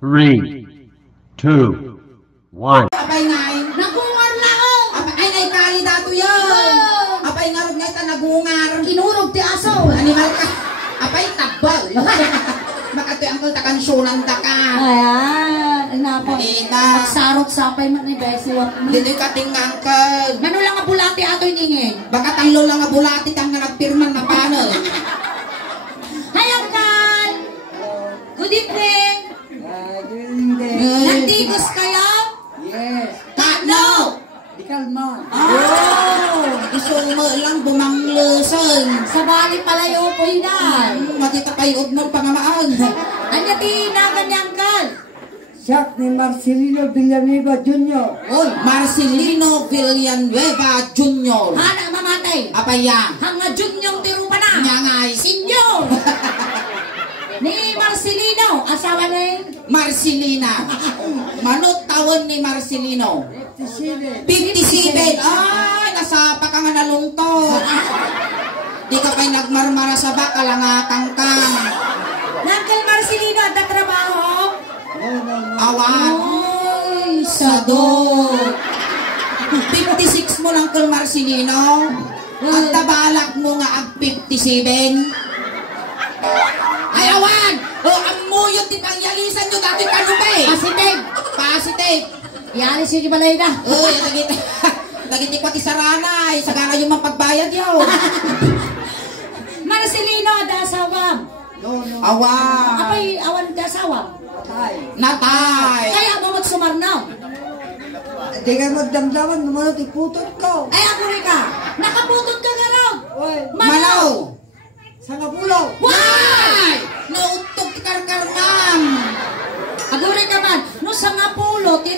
3, 2, 1. Apay ngay. Nagungar lang! Apay ngay kali dato yan. Apay nga ngay ta nagungar. Kinurog ti aso! Animal ka. Apay tabal. Makatoy ang takansunan ta ka. Ayan, napo. Ina. Sarot sapay man ni Bessie. Dito'y katingang ka. Mano lang nga bulati ato'y ningin. Baka talo lang nga bulati kang nga nagpirman na paano. Hi, Uncle! Good evening! Nagtigos kayo? Yes. No! Di kalma. Oh! Gusto mo lang bumanglusan. Sa bali palayo po hinan. Matita payod mo pangamaan. Anya tinagan ni Uncle? Siya ni Marcelino Villanueva Jr. Oy, Marcelino Villanueva Jr. Hana mamatay. Apaya. Hanga Junyong tiro pa na. Nyangay. Senyor! Ni Marcelino, asawa ni Marcelina. Manot tawon ni Marcelino. 57. Ay, nasapa ka nga nalungtot. Di ka pa'y nagmarmara sa baka lang kangkang. Uncle Marcelino at trabaho. Awan. Ay, Sado. 56 mo lang kang Marcelino. At tabalak mo nga ang 57. Ay, awan! O, amuyot di pangyalisan nyo dati kanupay. Positive. Positive. Yari siya di balay na. Uy, nagiti ko ti saranay. Sagana yung mapagbayad yaw. Marcelino at asawam. Awan. Apay awan da asawam. Natay. Kaya mo magsumarnaw. Di ka magdamdaman, naman iputot ko. Ay ako rin ka. Nakaputot ka nga raw. Oy, Manaw. sa Napulo. Why? Nautog ti karkarnam. Agure ka man, no sa nga pulo, ti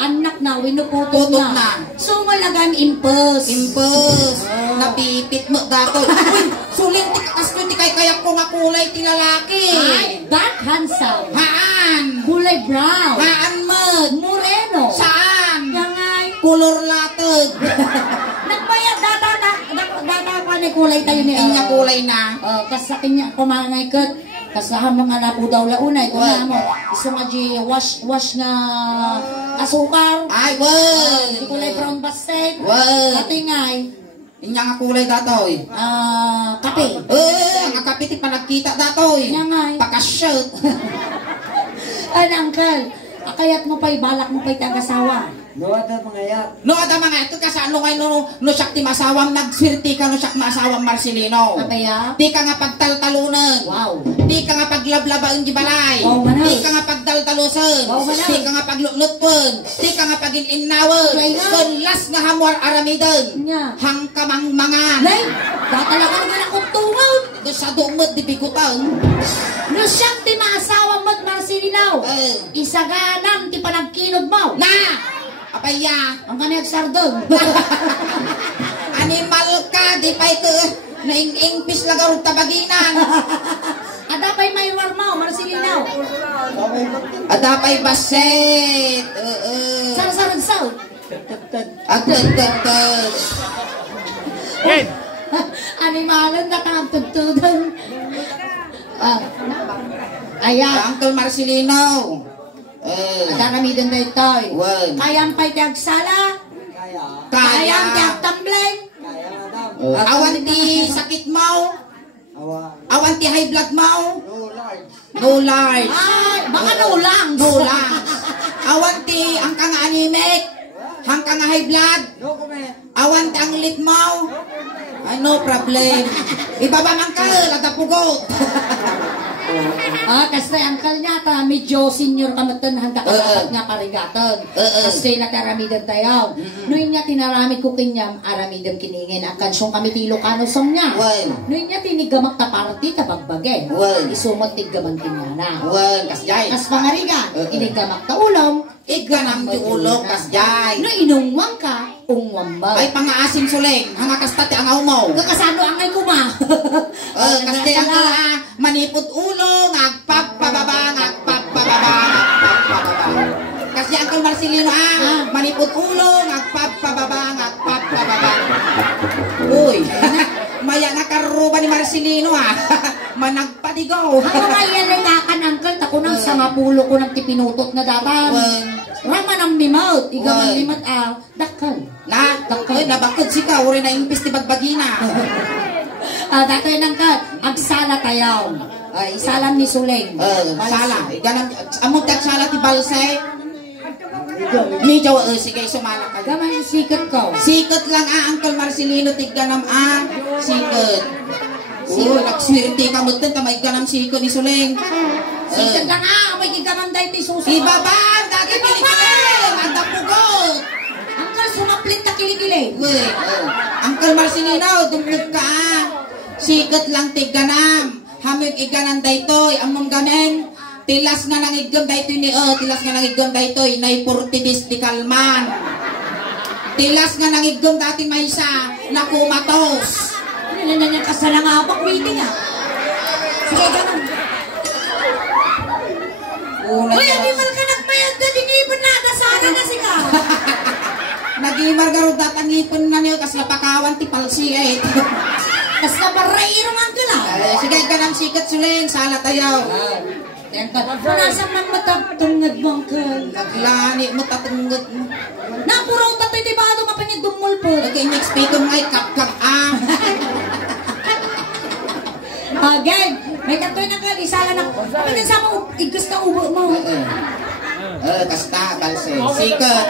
anak na, winuputot Putot na. na. So malagan impus. Impus. Napipit mo dato. Uy, suling ti kakas ti kay kayak ko nga kulay ti lalaki. Ay, dark handsome. Haan. Kulay brown. Haan mo. Moreno. Saan? Yangay. Kulor latag. Nagbayad data pa ni kulay tayo ni Inya kulay na. kas sa kanya kumangay kat kasahan mga napo daw launay kung Well. mo iso nga di wash nga asukar Ay, well. di kulay brown basket Well. katingay Inya nga kulay datoy. kape Ang kapiti pa nagkita datoy. Nyangay. Pakashoot. ay uncle akayat mo pa'y balak mo pa'y tagasawa Luwad ang mga yak. No, ada mga ito kasi ano ngayon no siyak ti masawang nagswerte ka no siyak masawang Marcelino. kapaya Di ka nga pagtaltalunan. wow Di ka nga paglablabaan di balay. Wow, manay. Di ka nga pagdaltalusan. Wow, manay. Di ka nga paglutluton. Di ka nga pagin-inawan. Right na. Kunlas nga hamuar aramidan. Nya. Hangkamang mangan. lay tatalagan nga na kong tungod Sa dumot di bigutan. no siyang ti maasawa mo't Marcelino Eh. isaganam ti panagkinod mo Na! Apaya. ang kaniyag sardong Animal ka. Di pa ito. Naing-ingpis lang arong tabaginan. adapay may war mo Marcelino Adapay baset. sarasaragsaw Agad. animalan na kantugtudan ayan Uncle Marcelino. daramidan na ito'y Well. kayang pa'y tiagsala kayang Kaya. tiagtambleng Kaya na daw. Awan ti sakit mo. Awa. Awan ti high blood mo. No large. No large. ay baka nulang No lang. Awan ti ang kang anemic. Hang kang high blood. No comment. Awan ti ang lit mo. Ay, no problem. Ibaba man ka, latapugot. kasi angkal niya ta medyo senior kamatan handa kapat nga parigatan kasi nakaramidan tayo noy niya tinaramid ko kanyang aramidan kiningin ang kansong kami tilo kanosong niya Well. noy niya tinigamak ta party tabagbagay Well. isumot tigaman kinyana Well, kasjay. kas pangariga inigamak ta ulong Iganam ti ulo, kasjay. no inungwang ka ungwang ba Ay, pangaasin suleng. Hanga kasta ti angaw mo. kakasano angay kuma Kasi ang manipot ulo, ngagpapababa. Kasi ang Marcelino manipot ulo, ngagpapababa. Uy, maya nakaruba ni Marcelino Managpadigaw. Ano nga yan ay kakan uncle, ko ng sangapulo ko ng tipinutot na datan. Rama ng mimot, igaman mimot dakal. Dakal. Nabakod si ka, uri na impis ti bagbagina. Datoy nang ka, agsala tayaw. Isalam ni Suleng. Sala. Amot at sala ti balsay. Medyo, sige, sumala ka. Gaman yung sikat ko. Sikat lang Uncle Marcelino, tigganam sikat. Nagswerte ka mo din, tamay ganam sikat ni Suleng. Sikat lang may gigamam dahil ti suso. Ibabang, dati kilikili, ang tapugot. Uncle, sumaplit na kilikili. Uncle Marcelino, dumlog ka sikat lang tigganam. Hamig iganan daytoy, among ganen. Tilas nga nang igam daytoy ni tilas nga nang igam daytoy, nay 40 dis di kalman. Tilas nga nang igam dati maysa, nakumatos. Ano na niya kasalangapak meeting Sige, ganun. Uy, animal ka nagmayad na dinipon na, dasana na sika. Nag-imar garod datang ipon na niyo, kas napakawan ti palsi Kas naparayro man ka na. Sige, ganang sikat Suleng, sala tayaw. Nasa man matagtungad mong ka. Naglani mo tatungod mo. Napuraw tatoy di ba ito mapanyag dumul po. Nag-next pito ngay kapkang Again, may katoy na ka, isala na. Kapag nansama mo, igos na ubo mo. Kasta, balse. Sikat.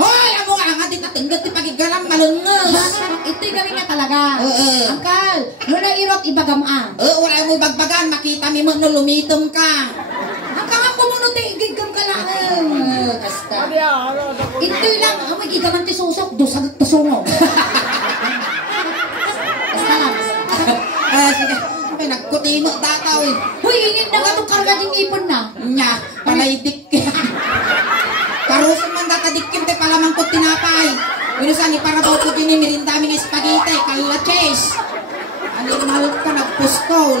Hoy, amo nga nga, di tatunggot, di pagigalang malungos. Ito'y gawin na talaga. Angkal, nung nairot, ibagam wala mo bagbagan, makita mo no lumitom ka. Angkal ako mo nung igigam ka lang. Kasta. Ito'y lang, may gigaman ti susok, dusag tusungo. Kasta lang. Sige, may nagkutino tataw Huy, ingin na ka itong karga ding ipon na. Nya, palaydik. Karusan man datadikim te palamang ko tinapay. Inusan ni para daw ko din mirin daming spaghetti, kalaches. Ano malok ka nagpuskol.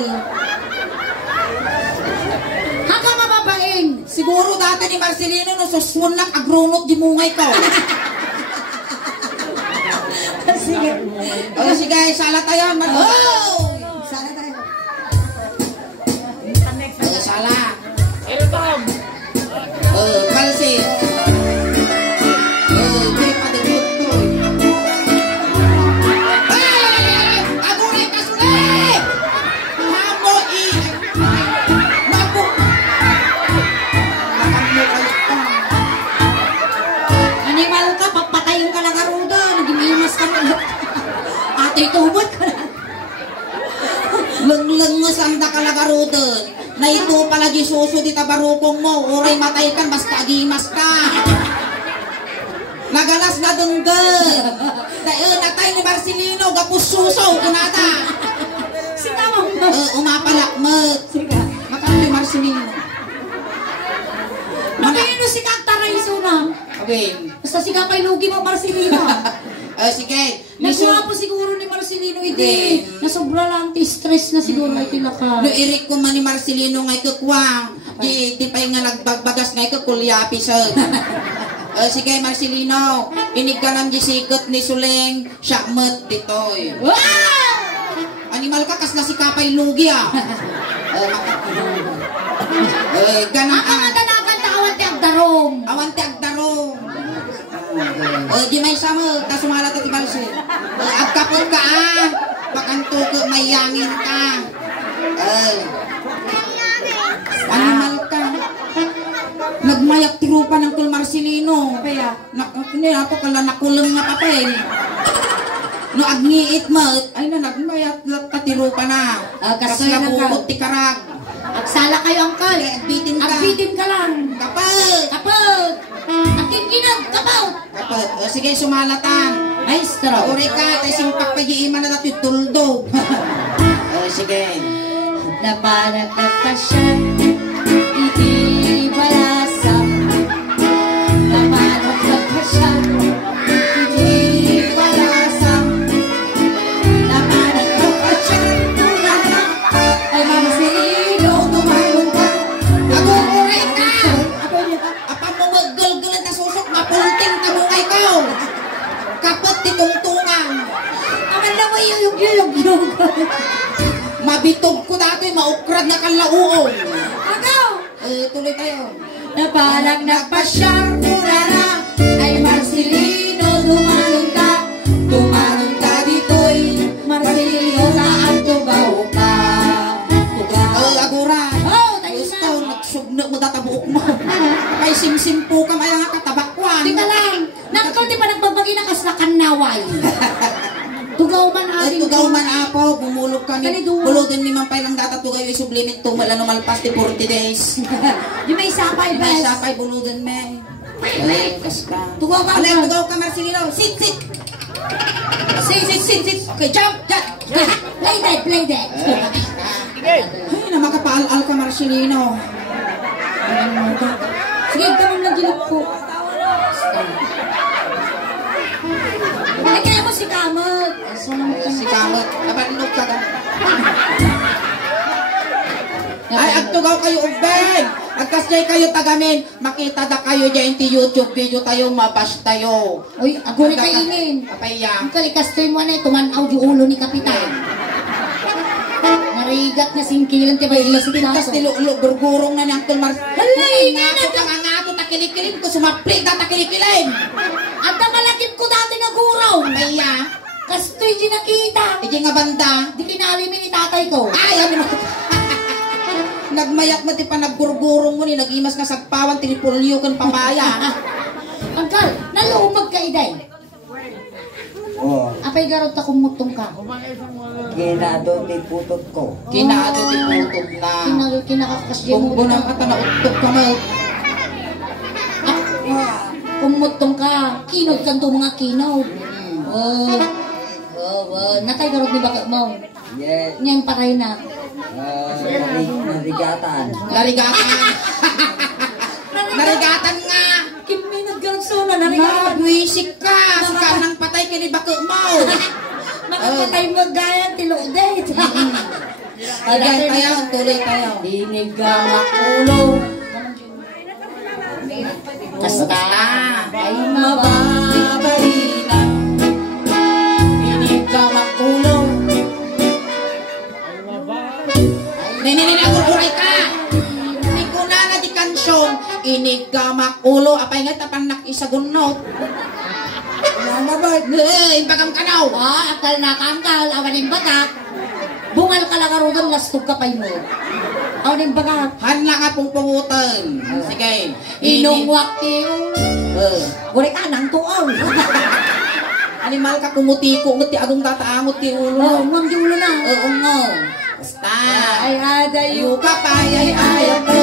Haka mababain. Siguro dati ni Marcelino no suswon lang agrunot di mungay ko. Sige. Sige, sala tayo. Sana tayo. Sala. Kalsi. Animal ka, papatayin ka lang aruda. Nagimimas ka na. Ate, tubot ka na. Lenglengos ang dakalagarudan. Na ito pala di suso di tabarukong mo. Uray matay kan basta agimas ka. Nagalas na dunggan. Dahil natay ni Marcelino gapos suso kunada. Sinama mo. Umapalakmat. Makang ni Marcelino. Magayano si Kaktaray Suna. Okay. Basta si Kapay Lugi mo, Marcelino. Sige. Nagsuha po siguro ni Marcelino iti. Nasobra lang ti stress na siguro iti laka. No irik ko man ni Marcelino ngay kukwang. Di pay nga nagbagbagas ngay kukulyapi sa. Sige Marcelino, iniganam di sikot ni Suleng, syakmet ditoy. Wow! Animal ka kas na si Kapay Lugi ganaan. Ang mga danakan na awan ti agdarom. Awan ti agdarom. Di may sama, kasumala ta ti balse. Agkapon ka bakanto ko mayangin ka. Animal ka. Nagmayak tirupa ng Kul Marcelino. Kaya? Ako kala nakulong nga papel. No agniit mo, ay na nagmayak katirupa na. Kasi nabukot ti karag. Agsala kayo, Angkal. Agbitin ka. Agbitin ka lang. Kapag. Kapag. Agkinkinag. Kapag. Kapag. Sige, sumalatan. Maestro. Uri ka, tayo simpak pa iiman na dati tuldo. Sige. Nabanag na ka siya. Iti balasa. Nabanag na ka siya. Iti balasa. Nabanag na ka siya. Ay, Marcelino, tumayong ka. Ako, uri ka. Apa mo mag-gulgulan na susok, mapulting tabungay ko. Kapot titungtungan. Aman na mo yung. Mabitog ko dati, maukrad na kalauong. Tuloy tayo. Na parang nagpasyang kurara ay Marcelino, tumalon ka dito'y Marcelino na ang tugaw ka. Agura. Oh, tayo Gusto, na. nagsugno mo databuok mo. May simsim po ka, may nga katabakwan. Tika lang, nakakaw di pa nagbabagi na kas na kanaway. Tugaw man Ay, aling tugaw man apo, bumulog ka ni Kaniduwa. bulodin ni Mampay lang data tugaw yung sublimit to mala numalpas di 40 days. Di may sapay, May bes. sapay bulodin me. Ay, kasta. Tugaw ka, Alay, man. tugaw ka Marcelino. Sit. Sit. Okay, jump. Play dead. Ay, na makapaal-al ka Marcelino. Sige, gamon lang ginap ko. Ay, kaya mo si Kamot. Si Kamot, nabannog ka ka. Ay, agtugaw kayo ubeng. Agkasjay kayo tagamin. Makita da kayo dyan ti YouTube video tayo, mabash tayo. Uy, ako na kainin. Papaya. Ang kalikastoy mo na tumanaw yung ulo ni Kapitan. Narigat na singkilan ti ba ilas Pintas pinaso. ni Lulo, burgurong na ni Uncle Mars. Halay, Nga nga ako ka nga ako, takilikilim ko, sumaplik na takilikilim. At namalakip ko dati nga guraw. Papaya. Kastoy di nakita. Iji nga banda. Di kinalimin ni tatay ko. Ay, ano mo? Nagmayat mo ti pa naggurgurong mo ni, nagimas nga sagpawan, tinipulyo kan papaya. Angkal, nalumag ka iday. Oh, Apay garot ta kumutong ka. ginado di putot ko. Kinaado di putog na. Kinakakas di mo. Bumbo ng kata na utog ka mo. Kumutong ka. Kinod kan to mga kinod. Oh. Natay garot ni baka mo. Yes. Ngayon patay na. Narigatan. Narigatan. Narigatan nga. Kimi naggarot suna. Narigalan. Nabwisik ka. Saka nang patay kini bako mo. Makapatay mo gaya tilo date. Again tayo, tuloy tayo. Dinig ka makulo. Kasta ay Mababalilang. Inig ka makulong. Nini, aguray ka. Hindi ko na di kansyon. Inig ka makulo. Apay nga tapanak isagunot. Nanabat. Impagam ka now. Akal na kangkal. Awanin batak. Bungal ka lang karudong lastog ka pa'y mo. Awanin batak. Hanla nga pong pungutan. Sige. Inong wakti. Gure ka nang tuol. Animal ka kumutiko. Ngut ti agong tataangot ti Oh, ulo. ngam di ulo na. Oo nga. Basta. Ay, aday. Ayo ka pa, ay ayaw ko.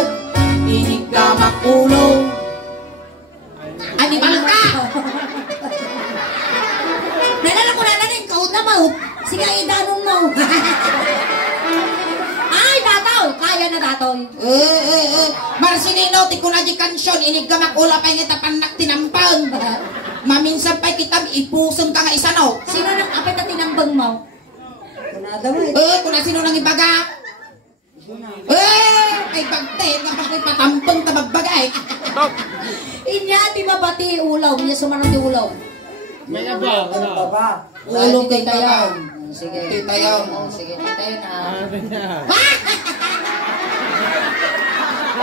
Inig ka makulong. Animal ka! Nalala ko na ning kaut na maut. Sige, idanon mo. Ay, dataw. Kaya na datoy. Marcelino, ti ko na di kansyon. Inig ka makula pa yung itapanak tinampang. Maminsan pa kita ipusong ka nga isa no. Sino nang apit na tinambang mo? Kunadamay. Kung na sino nang ibaga. Ay bagte, nga pa ko'y patampang tabagbagay. Inya, di mabati ulaw. Inya sumanong di ulaw. Baba. Ulo kay tayo. tayo. Sige. Kay tayo. Sige, tayo na.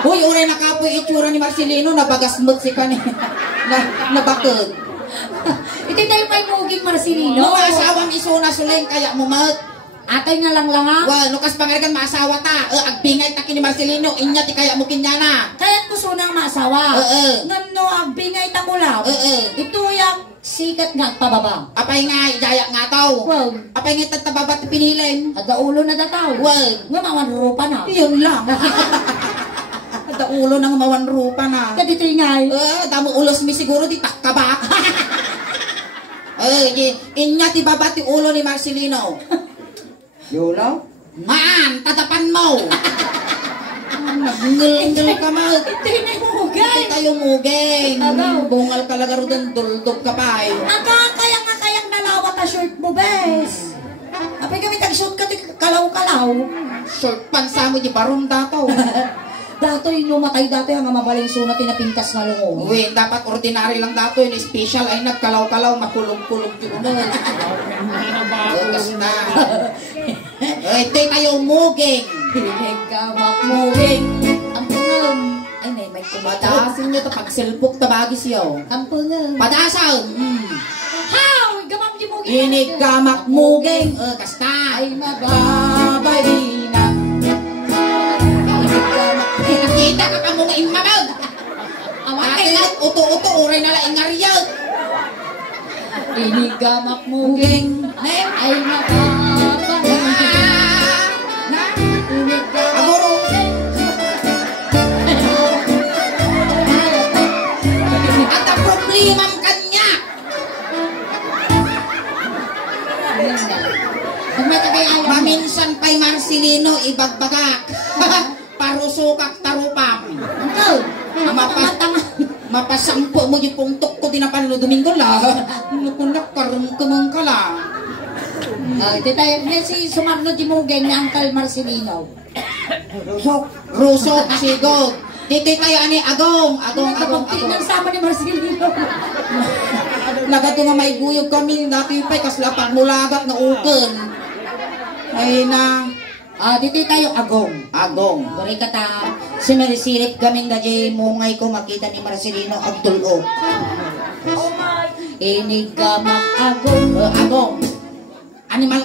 Uy, uray na kapoy itsura ni Marcelino, nabagasmot si kani. Nabakod. Ito tayo may muging Marcelino. No, asawang isuna suleng kaya mumat. Atay nga lang lang ha. Well, nukas pangarigan maasawa ta. Agbingay ta kini Marcelino, inya ti kaya mo kinyana. Kaya't ko sunang masawa. Ngano ang bingay takulaw. Ito yung sikat nga pababa. Apay nga, idaya nga taw. Well, Apay nga tatababat pinilin. ada ulo na dataw. Well, Nga mawanrupa na. yun lang. Ada ulo ng mawanrupa na. Kadito ingay. Damo ulos mi siguro di takabak. Inya ti babati ulo ni Marcelino. Yulaw? Maan, tatapan mo. Nagngel-ngel ka mo. Ito yung may mugay. Hindi tayo mugeng. Ano? Bungal ka lagaro doon, duldog ka pa eh. Ang kakayang nalawat na shirt mo, bes. Apay kami tag-shoot ka, kalaw-kalaw. Short pansa mo, di barong dato. Datoy, numatay datoy, ang mabaling sunat, pinapintas nga lungo. Uy, dapat ordinary lang dato yun. Special ay nagkalaw-kalaw, makulog-kulog yun. Kasta. Ito tayo mugeng. Pinig ka makmuging. Ang pungalong. may Padasin niyo to pag silpok tabagi siyo. Kampungan. Padasan. How? Gamam di mo Inig gamak mugeng. Kasta. Ay mababay na. Nakita ka kamo nga imamag. Awakay na. Akin uto-uto uray na laing ngaryag. Inigamak mugeng. Neng. Ay mababay Na. Inigamak Aguro. At ang problema kanya. Kung may kagayayan mo. Maminsan pa'y Marcelino ibagbagak. Parusukak tarupam. Ito. Mapasampo mo yung pungtok ko dinapanlo Domingo la. Nakunak karong kumang ka lang. Dito si sumarno di mugeng ni Uncle Marcelino. Ruso kasigog. Dito tayo ani agong. Nagsama ni Marcelino. Nagato nga may guyog kami dati pa'y kaslapan mulagat na ukon. Ay na. Dito tayo agong. Agong. Bari kata sinirisirip kaming gaji mungay ko makita ni Marcelino ang tulo. Inigamak agong. Agong. Animal.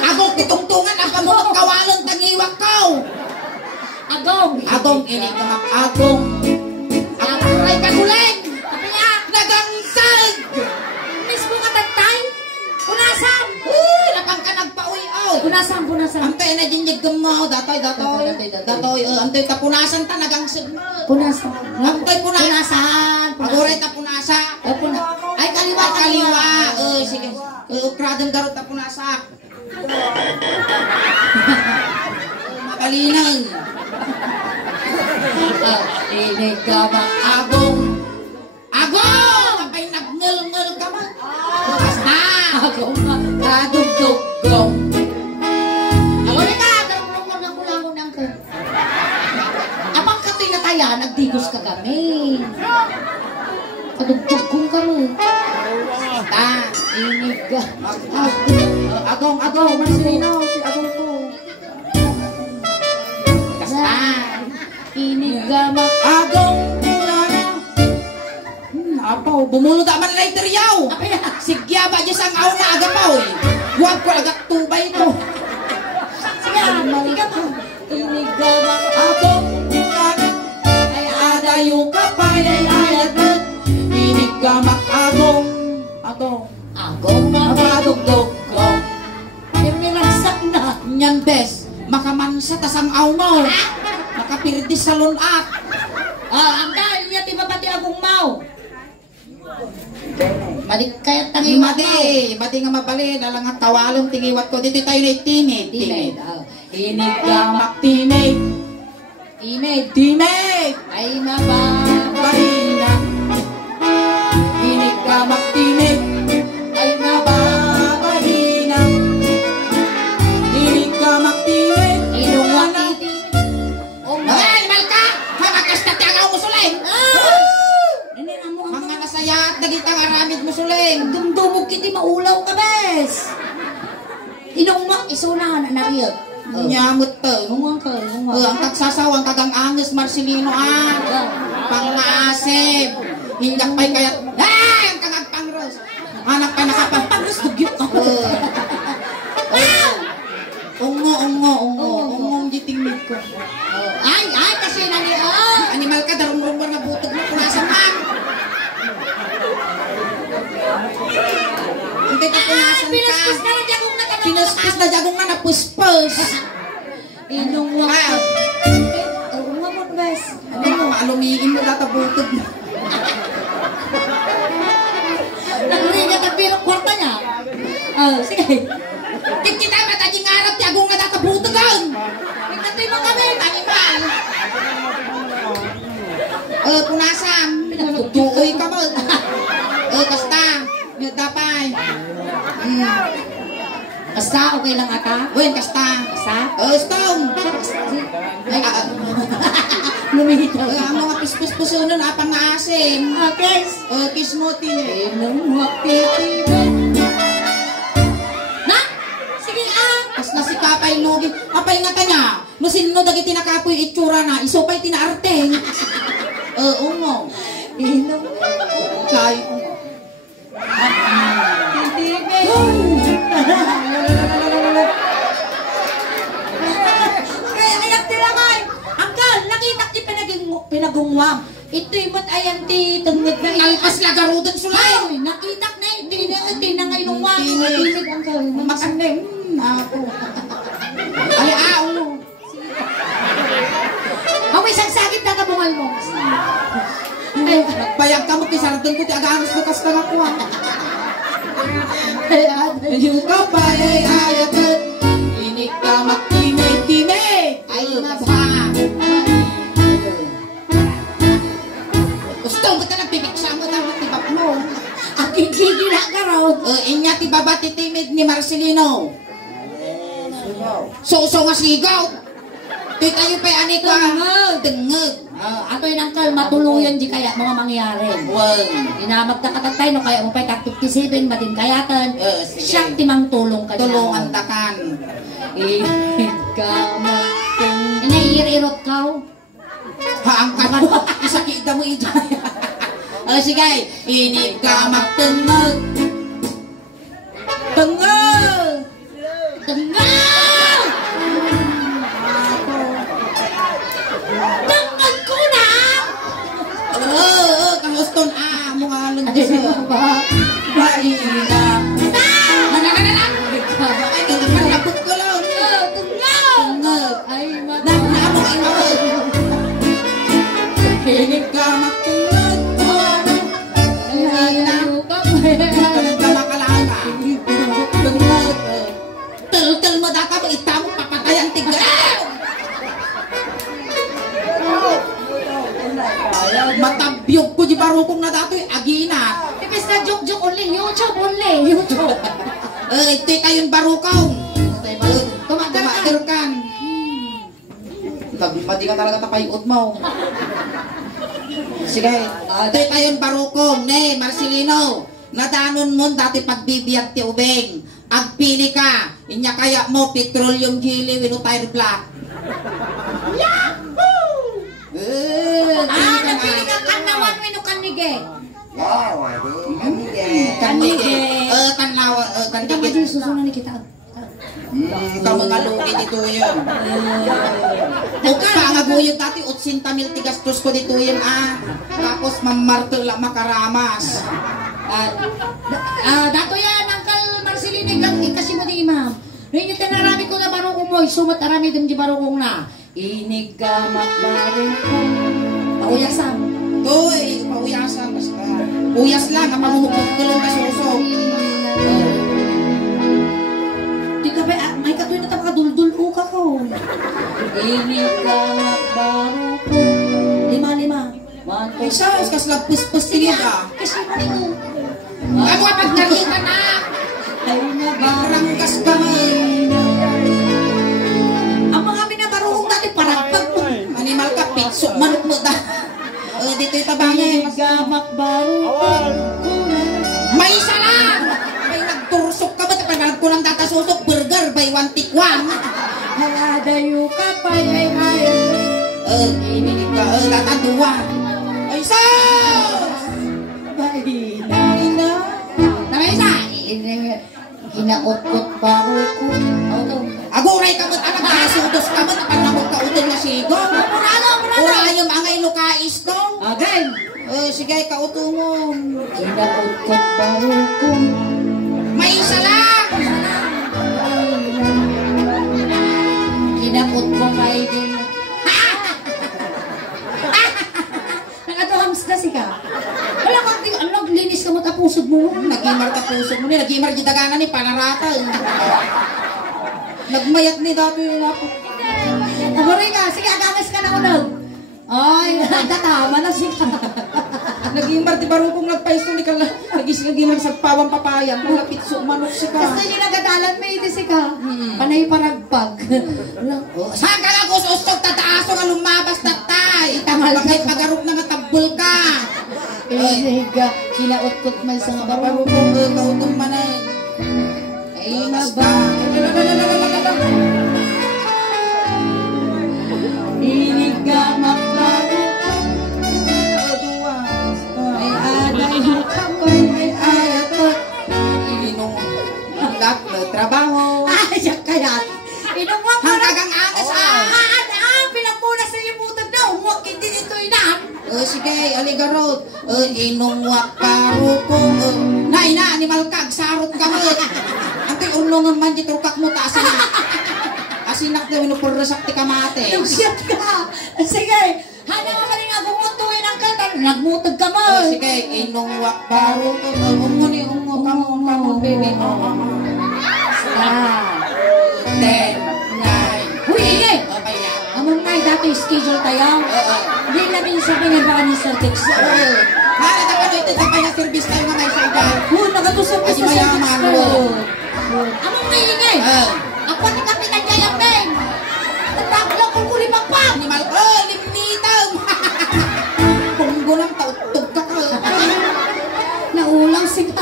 Agong kitungtungan ang kamulong kawalan tangiwak ko. Agong. Agong inigamak agong. Agong ay kaguling. Nagangsag. Mismo ka tagtay? Punasan. Lapang ka nagpauy-aw. Punasan. Antay na dinjig gamaw. Datoy. Antay tapunasan ta nagangsag mo. Punasan. Antay Punasan. Aguray tapunasa. Ay, kaliwa. Kaliwa. Sige. Ukradang garot tapunasa. Makalinang. Inigamak Agong. Apay nagngel-ngel ka man. Basta. agong. Kadugdugong. Awali ka. Darong ng kulangon ang ko. Apang katoy na taya, nagdigos ka kami. Kadugdugong kami. Basta. Inigamak Agong. Marcelino. Si agong ko. Basta. Inigamak. Agong. Apaw, bumulod aman later yaw. Sigya ba dyan sang aw na agapaw eh. Huwag ko agak tubay ko. Sige, inigamak. Inigamak. Agong. Ay adayo ka pa ay ayatag. Inigamak agong. Agong. Mapadugdugong. Minagsak na. Nyan bes, makamansa tasang aw mo. Makapirdis sa lunat. Ang dahil niya tiba pati agong mau. Malik kaya tangi Imadi nga mabali, dalang nga tawalong tingiwat ko. Dito tayo na timid. Inigamak timid. Timid. Ay mababay. Bahina. Inigamak timid. Ay nababahina. Inigamak timid. Inungwang titi. Ay, malka! Mamakas na tiagaw mo suling! Hindi na mo Mga nasaya at nagitang aramid mo suling! dumdumog kiti maulaw ka bes. Inungwang isunahan na nariyot. Nyamot to. Inungwang ka. Ang kagsasawang kagang anges Marcelino Pang-asib. Hindak pa'y kayat. Ang kagag pangros. Anak pa nakapagpangros. Dugyok ako. Ungo. Gitingmid ko. Ay, kasi nani. Animal ka, darong-rumor na butog mo. Punasan man. Hindi ka punasan ka. Pinaspis na lang jagong na kanang. Pinaspis na jagong na napuspos. Inungwang ka. Inungwang mo bes. Ano mo, alumiin mo tatabutog mo. Nagrinya ka pero kwarta niya. Sige. Kita mataging arap, jagong na tatabutogan. Nagkatoy mo kami. Animal. Punasan. Tukoy ka mo. Kasta. Dapay. Basta, okay lang ata? Wen, kasta. Basta? Stone. Ay, lumihitaw. Ang mga pispus-pusunan, apang naasim. Okay. Kismotin eh. Inungwang titi. Na? Sige As na si Kapay Lugi. Kapay nga tanya. No sino dagiti nakapoy itsura na, isupay tinaarteng. Ungo. Inom. Chay. Kaya ayak tilangay. Angkal, nakita ti pinagungwam. Ito'y mat ayan ti tungod na Nalpas lagarudan sulay. Ay, nakita na hindi na ngayon umwam. Matinig angkal. Makanem. Ako. Ay, ulo. Amoy sagsagit na kabungal mo. Ay, nagbayag ka mo, kisartin ko, ti agamas ko kas na ako, Yung kapay ay ayatan, inik ka makinig-kinig. Ay, mabha. Gusto mo ka nagpipiksa mo dapat tibap mo. Ang gigila ka raw. Inya ti baba ti timid ni Marcelino. So nga sigaw. Ti tayo pa ani ko. Dengeg. Ato yung angkal, matuluyan di kaya mga mangyari. Wow. Dinamag na katatay, no kaya mo pa tag 57, matin kayatan. Sige. Siya timang tulong ka Tulungan takan. Ikamatong. Inaiirot ka. Haangkat mo. Isakita mo ito. Sige. Inig ka magtengeg. Tengeg. Tengah! Tengah ko na! Kang Uston. Mukha lang Ay, ba? Baina. Nananananan. Ay, nagpapalabot ko lang. Tengah! Ay, Naamok ay mawag. Inig ka magtengeg. ayaw ka pa. Kamakalaka. Tengeg. Tel mo daka mo itamo papatayan tigaw. Matabyog ko di barukong na dato'y aginat. Tipis na joke only. YouTube only. YouTube. Ito tayong barukaw. Tumagal ka. kan. Pati ka talaga tapayot mo. Sige. Ito tayong barukong. Ne, Marcelino. Nadanon mo dati pagbibiyag ti ubeng. Agpili ka. Inya kaya mo petroleum gili wino tire black. Napili ka kanawan mo kanige. Kanige. Kanlawa. Kita Kanige. mo susunod ni kita. Kamangalugi dito yun. Huwag ka ngaguyod dati 80,000 tigastos ko dito yun Tapos mamartel lang makaramas. Dato yan, Uncle Marcelino, kasi mo di imam. Ngayon tinarami ko na barukong mo, sumat arami din di barukong na. Inig ka magbarukong. Pauyasan. Toy, pauyasan. Uyas lang, kapamumukog ko lang kasusok. Di ka ba, may katoy na tapakaduldul ka ko. Inig ka magbarukong. Lima. Ay, sas, kaslagpus-pus tingin ka. Kasi mo. Ako kapag nakita na. Ay Barangkas ka man. ang mga binabarukong dati parang Animal ka, pitsok, manok mo da. Dito yung tabangin. makbarukong. May isa lang! May nagtursok ka ba? Pagkalag ko ng datasusok, burger by one take one. Haladayo ka pa ay Ininig ka, tataduwa. Ay, sus! Bahina. Namesa! Hinaot-ot barukong. Aguray ka ba't anak kasudos ka ba't panamog ka utol na sigo? Muralo! Urayom ang ilukais to. Again! Sige, kautungon. Hinaot-ot barukong. May isa lang! Hinakot mo kay din. Nakatuhams na ka. Wala kang ano, linis ka mo tapusod mo. Nagimar ka puso mo ni, nagimar didaganan ni panarata. Nagmayat ni dati yung ako. Amoy ka, sige, agamas ka na unag. Ay, tama na siya. Nagimar di barukong nagpaisto ni kala. Nagimar sa pawang papayang. Malapit so manok si ka. Basta hindi nagadalan may iti si ka. Panay paragpag. Saan ka lang usustog tataaso nga lumabas na tay. Bakit pagarok na matabul ka. Higa, kinaot-kot may sa nga baro. Barukong kautong manay. Ay, naba. inong hanggat trabaho. Ay, siya kaya. Inungwak mo na. Hanggang angas Pinagmuna sa iyo butag na. Umwak, hindi nito inaan. Sige, aligarot. Inungwak parukong. Na, animal kag, sarot ka mo. Ang kay ulungan man dito kak mo taas na. Asinak na minupurrasak ti kamate. Tugsiyat ka. Sige. Hana ka rin nga bumutuin ang kanta. Nagmutag ka mo. Sige, inungwak parukong. Umuni, kamo, baby. 10, 9. Huy, ingay. Okay yan. Among ngay, dato yung schedule tayo. Hindi namin sabihin na baka ni Sir Tex. Hala, dapat ito sa kanya service tayo nga may saydal. Nagatusok ka Ay, sa Sir Tex. mayaman mo. Among ngay, ingay. Ako ni Kapitan Jayang Beng. Nagpaglang kung kulimang pa. Animal, limnitang. Punggo lang, tautog ka ka. Naulang siya.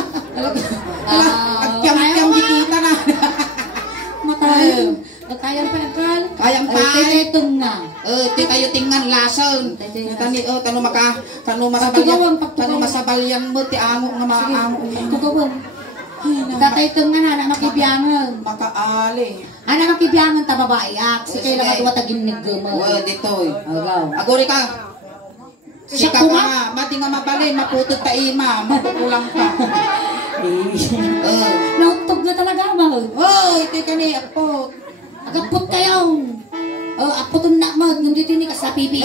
Agkyam-kyam dikita na. Matayo. Matayan pa akal. Kayang pa. Tetong na. Ti tayo tingan lason. Tani tano masabalyan mo ti amo nga maamo. Tugawang. Tatay itong nga na makibiyangan. Makaali. Ana makibiyangan ta babae ak. Si kay lang at tagin naggumo. Ditoy. Agaw. Agori ka. Siya Sika kuma? ka, mati nga mabalin, maputot ta ima, mapukulang ka. Nautog na talaga mo. Ito ka ni Apo. Agapot kayo. Apoton na mo. Nandito ni ka sa pipi.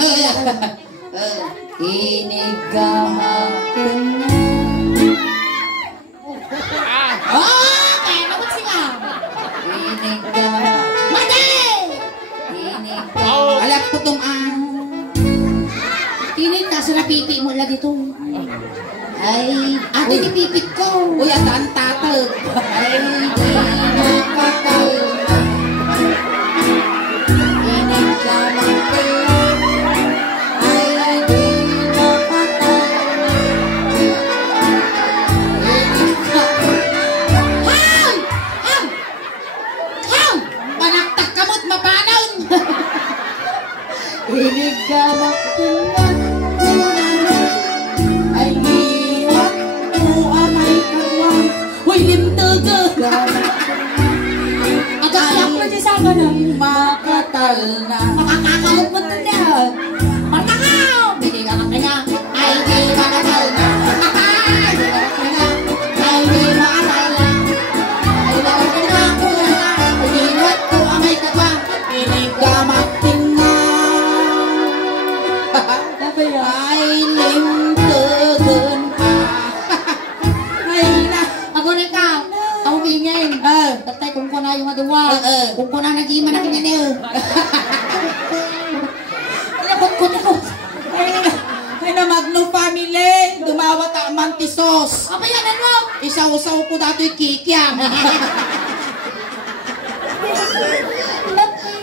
Inigamang kanya. Kaya naman sila. Inigamang. Mati! Inigamang. Alap ko tong Tinit ka sa pipi mo lang dito. Ay, ate ni pipit ko. Uy, ataan tatag. Ay, pinapatay. Inigamang kanya. Ay, pinapatay. Hay! Ham! Ham! Manaktak kamot, mapanaw. Inigamang kanya. Ay, hiwak mo amay kawang. Uy, limtaga. Agak-agak mo siya sa na. Makatal na. Makakakaot mo ito niya. Matakaw! Hindi ka kanya. Ay, di makakal na. Ay, di makakal na. Ay, di makakal na. Ay, di makakal na. Hiwak mo amay kawang. Inigamang tinga. Ay, limtagan ka. Ay, na. Ako rin ka. Ako ingay. Tatay kung ko na yung aduwa. Kung ko na nag-iima na kanya niyo. Alabot ko na ko. Ay na Magno family. Dumawat ang mantisos. Apa yan ano? Isaw-saw ko dato yung kikiam.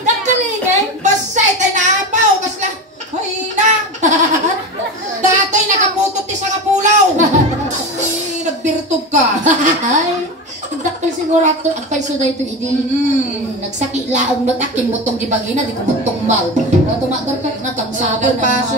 Nagkalingay. Basay, tayo naabaw. Kasla, ay na. Dato'y nakaputot ti sa kapulaw. Ay, nagbirtog ka. Ay, dakil siguro ato ang paiso na ito idi. Nagsakit laong natakin mo tong gibagina, di ko mo tong mal. Tumagar ka na tang sabon. Paso,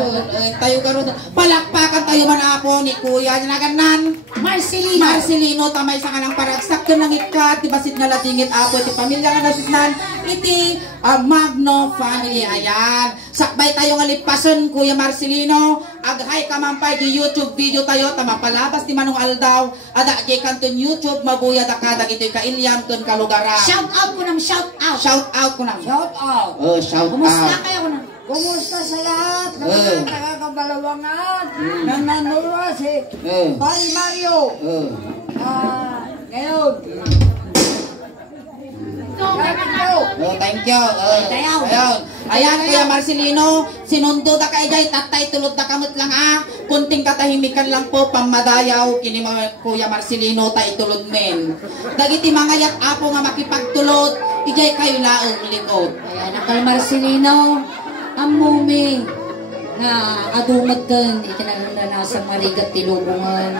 tayo karon. Palakpakan tayo man ako ni Kuya. Naganan. Marcelino. Marcelino, tamay sa kanang paragsak ka ng ikat. Tibasit nga latingit ako. Iti pamilya nga nasitnan. Iti Magno family. Ayan. Sakbay tayo nga lipason, Kuya Marcelino. Aghay ka man pa di YouTube video tayo. Tama palabas ti Manong Aldaw. Ada kay kanton YouTube. Mabuya da kada ito'y kailyam ton kalugara. Shout out ko nang shout out. Shout out ko na. Shout out. Shout Kumusta out. kayo ko nang? Kumusta sa lahat ng mga nakakabalawangan na nanura si Pari Mario? Ngayon. Thank you. Ayun. Ayan, Kuya Marcelino, sinundo da kay jay tatay tulod da kamot lang kunting katahimikan lang po pamadayaw kini Kuya Marcelino tay tulod men. Dagiti mga yat apo nga makipagtulod, ijay kayo laong likod. Ayan, nakal Marcelino. Amuming nga adumad kan itinanong na nasa marigat tilubungan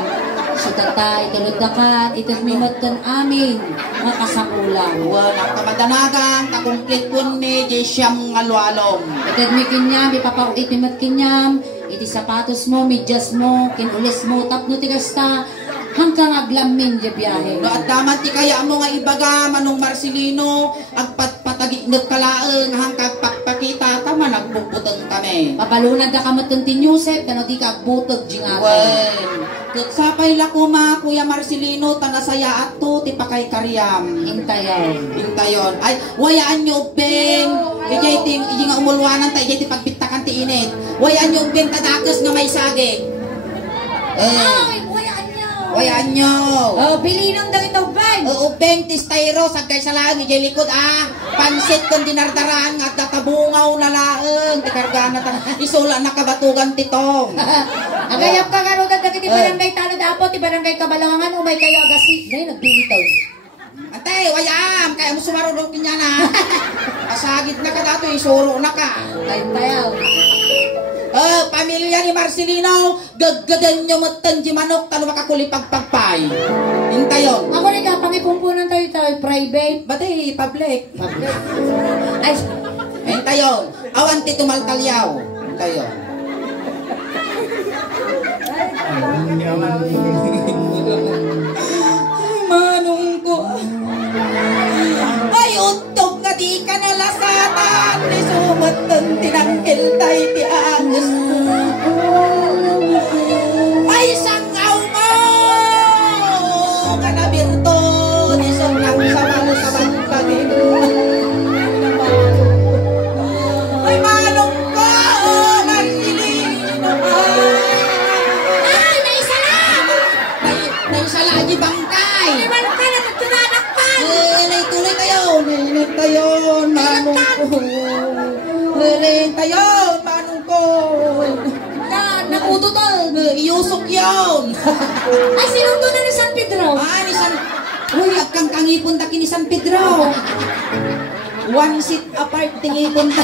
sa tatay tulod na ka itasmimat kan amin makasakulang Ang kamadanagan, kakumplit kun mi, di siyam nga lualom. itadmi kinyam ipapauit ni mat kinyam iti sapatos mo medyas mo kinulis mo tapno tigasta hanggang aglamin di biyahe. No, at damat ti kaya mo nga ibaga Manong Marcelino, agpatpatagi nagkalaang hangkag pakpakita tama nagbubutang kami. Pabalunag ka kamot ng tinyusep, kano di ka butog jingatan. Well, sapay lakuma Kuya Marcelino tanasaya ato ti pakay karyam. Hintayon. Ay, wayaan nyo ubeng. Ijay nga umulwanan tayo, ijay ti pagpitakan ti init. Wayaan nyo ubeng tadakas nga may saging. Ay, Wayaan nyo. oh, bilinong daw ito, Ben. Ubeng ti styro, sagkay sa laang, ijay likod pansit kung dinardaraan at tatabungaw na laang. Ti kargana isula na kabatugan titong. Agayap ka karoon ka ti barangay Tanod Apo, ti barangay Kabalawangan, umay kayo agasi. Ngayon, nagbilitaw. Ate, wayam, kaya mo sumarurukin niya na. Asagit na ka dato, isuro na ka. Ay, tayaw. Pamilya ni Marcelino, gaggadan nyo matan di manok, talo makakulipagpagpay. Hintayon. Ako rin ka, pangipumpunan tayo, private. Bati, public. Ay, Hintayon. Awanti tumaltalyaw. Hintayon. Manong ko. Ay, utog nga di ka nalasatan. Di sumatan tinangkil tayo ti agos ko. Ay, sangaw mo. Kanabirto. Di sunang samang bangkagin. Ay, manong ko. Marcelino. ay, naisala! Naisala di bangkay. Iwan ka na, nagtunanakpan! Naituloy tayo. Nainit tayo. Manong ko. Nainit tayo. Manong ko. Nakututol! Iusok yun. Ay, sinundo na ni San Pedro! Ni San... Uy, at kang kangipon taki ni San Pedro. One seat apart tingipon ta.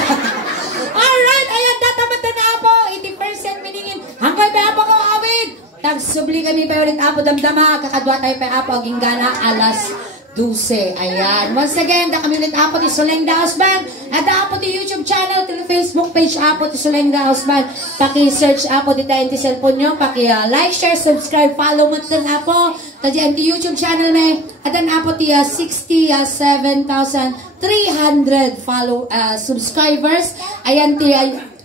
Alright, ayan, tatamata na po. 80% miningin. Hanggang pa po ko awit. Tagsubli kami pa ulit apo damdama. Kakadwa tayo pa apo aging gana alas 12. Ayan. Once again, da kami ulit apo ti Soleng the Husband. At da apo ti YouTube channel, ti Facebook page apo ti Soleng the Husband. Paki-search apo ti tayo ti cellphone nyo. Paki-like, share, subscribe, follow mo ti apo. Tadi ti YouTube channel na at dan apo ti 67,300 subscribers. Ayan ti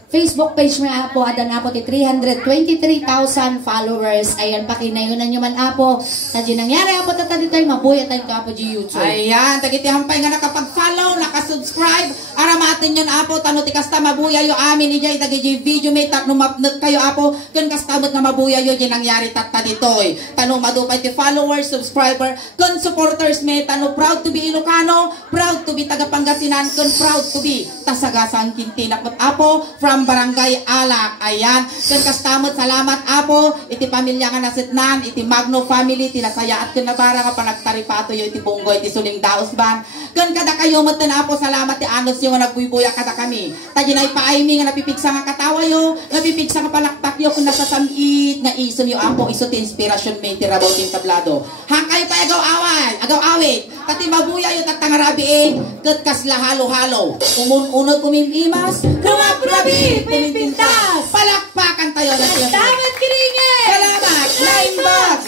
Facebook page mo apo, adan apo ti 323,000 followers. Ayan, pakinayunan nyo man apo. Tadi nangyari apo tatadi tayo, mabuya tayo ka apo di YouTube. Ayan, tagiti hampay nga nakapag-follow, nakasubscribe. Aramatin yun apo, tano ti kasta mabuya yo amin ijay tagi video may tak numapnot kayo apo. Kun kastamot nga mabuya yo di nangyari tatta ditoy. Tano madupay ti followers, subscriber, kun supporters may tano proud to be Ilocano, proud to be taga Pangasinan, kun proud to be Tasagasang Kintinak apo from Barangay Alak. Ayan. Kun kastamot salamat apo. Iti pamilya nga nasitnan. Iti Magno family. Tinasaya at kunabara nga panagtaripato yo iti Bunggoy. Iti Suling Daos Ban. Kun kada kayo matan apo. Salamat ti anos yung nagbuibuya kada kami. Tadi na ipaaymi nga napipigsa nga katawa yo. Napipigsa nga palakpak yo. Kung nasasamit nga isom yo apo. Iso ti inspirasyon may tirabaw ting tablado. Hakay pa agaw away. Agaw awit. Pati mabuya yo tatangarabiin. Kat kasla halo-halo. Umununod kumimimas. Kumaprabi. Pimipintas! Palakpakan tayo na siya. Dapat kiringin! Salamat! Line box!